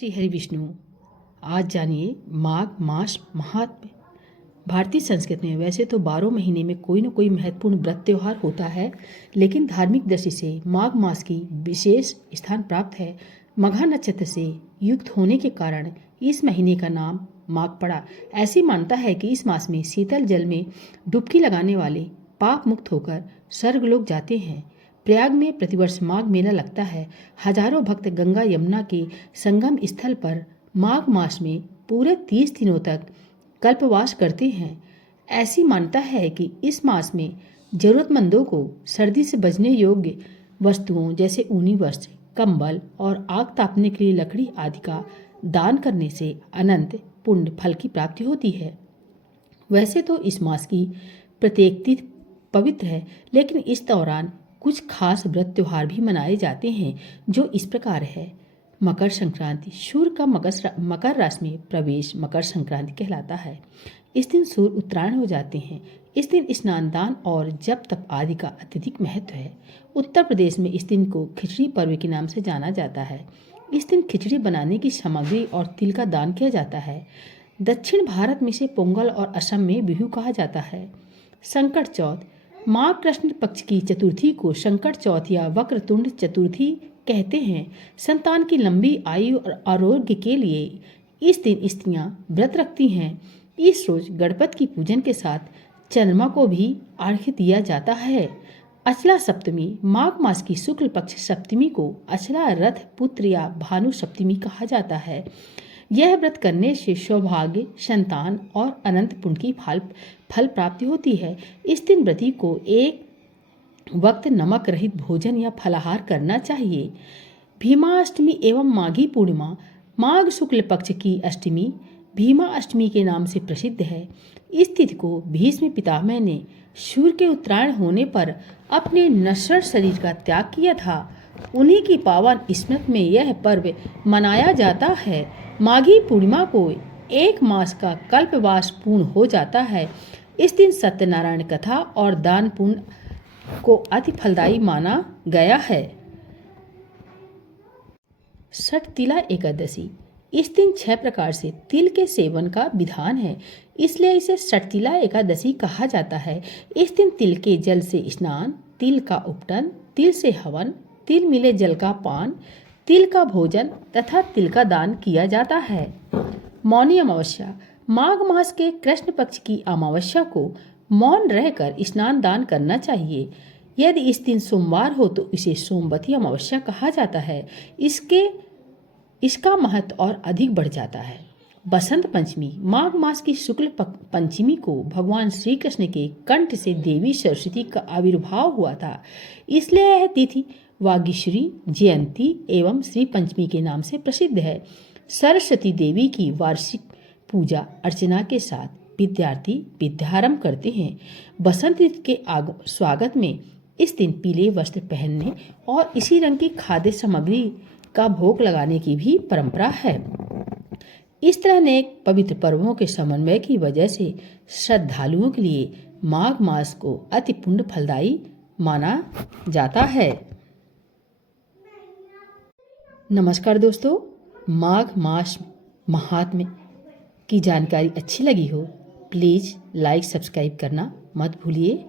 श्री हरि विष्णु। आज जानिए माघ मास महात्म्य। भारतीय संस्कृति में वैसे तो 12 महीने में कोई न कोई महत्वपूर्ण व्रत त्योहार होता है, लेकिन धार्मिक दृष्टि से माघ मास की विशेष स्थान प्राप्त है। मघा नक्षत्र से युक्त होने के कारण इस महीने का नाम माघ पड़ा। ऐसी मान्यता है कि इस मास में शीतल जल में डुबकी लगाने वाले पाप मुक्त होकर स्वर्गलोक जाते हैं। प्रयाग में प्रतिवर्ष माघ मेला लगता है। हजारों भक्त गंगा यमुना के संगम स्थल पर माघ मास में पूरे 30 दिनों तक कल्पवास करते हैं। ऐसी मान्यता है कि इस मास में जरूरतमंदों को सर्दी से बचने योग्य वस्तुओं जैसे ऊनी वस्त्र, कंबल और आग तापने के लिए लकड़ी आदि का दान करने से अनंत पुण्य फल की प्राप्ति होती है। वैसे तो इस मास की प्रत्येक तिथि पवित्र है, लेकिन इस दौरान कुछ खास व्रत त्योहार भी मनाए जाते हैं, जो इस प्रकार है। मकर संक्रांति। सूर्य का मकर राशि में प्रवेश मकर संक्रांति कहलाता है। इस दिन सूर्य उत्तरायण हो जाते हैं। इस दिन स्नान, दान और जप तप आदि का अत्यधिक महत्व है। उत्तर प्रदेश में इस दिन को खिचड़ी पर्व के नाम से जाना जाता है। इस दिन खिचड़ी बनाने की सामग्री और तिल का दान किया जाता है। दक्षिण भारत में इसे पोंगल और असम में बिहू कहा जाता है। संकट चौथ। माघ कृष्ण पक्ष की चतुर्थी को संकट चौथ या वक्रतुंड चतुर्थी कहते हैं। संतान की लंबी आयु और आरोग्य के लिए इस दिन स्त्रियां व्रत रखती हैं। इस रोज गणपति की पूजन के साथ चंद्रमा को भी अर्घ्य दिया जाता है। अचला सप्तमी। माघ मास की शुक्ल पक्ष सप्तमी को अचला रथ पुत्र या भानु सप्तमी कहा जाता है। यह व्रत करने से सौभाग्य, संतान और अनंत पुण्य की फल प्राप्ति होती है। इस दिन व्रती को एक वक्त नमक रहित भोजन या फलाहार करना चाहिए। भीमाष्टमी एवं माघी पूर्णिमा। माघ शुक्ल पक्ष की अष्टमी भीमा अष्टमी के नाम से प्रसिद्ध है। इस तिथि को भीष्म पितामह ने सूर्य के उत्तरायण होने पर अपने नश्वर शरीर का त्याग किया था। उन्हीं की पावन स्मृति में यह पर्व मनाया जाता है। माघी पूर्णिमा को एक मास का कल्पवास पूर्ण हो जाता है। इस दिन सत्यनारायण कथा और दान पुण्य को अति फलदायी माना गया है। षटतिला एकादशी। इस दिन 6 प्रकार से तिल के सेवन का विधान है, इसलिए इसे षटतिला एकादशी कहा जाता है। इस दिन तिल के जल से स्नान, तिल का उपटन, तिल से हवन, तिल मिले जल का पान, तिल का भोजन तथा तिल का दान किया जाता है। मौनी अमावस्या। माघ मास के कृष्ण पक्ष की अमावस्या को मौन रहकर स्नान दान करना चाहिए। यदि इस दिन सोमवार हो तो इसे सोमवती अमावस्या कहा जाता है। इसका महत्व और अधिक बढ़ जाता है। बसंत पंचमी। माघ मास की शुक्ल पंचमी को भगवान श्री कृष्ण के कंठ से देवी सरस्वती का आविर्भाव हुआ था, इसलिए यह तिथि वागीश्वरी जयंती एवं श्री पंचमी के नाम से प्रसिद्ध है। सरस्वती देवी की वार्षिक पूजा अर्चना के साथ विद्यार्थी विद्यारंभ करते हैं। बसंत ऋतु के स्वागत में इस दिन पीले वस्त्र पहनने और इसी रंग की खाद्य सामग्री का भोग लगाने की भी परंपरा है। इस तरह अनेक पवित्र पर्वों के समन्वय की वजह से श्रद्धालुओं के लिए माघ मास को अति पुण्य फलदायी माना जाता है। नमस्कार दोस्तों, माघ मास महात्म्य की जानकारी अच्छी लगी हो प्लीज़ लाइक सब्सक्राइब करना मत भूलिए।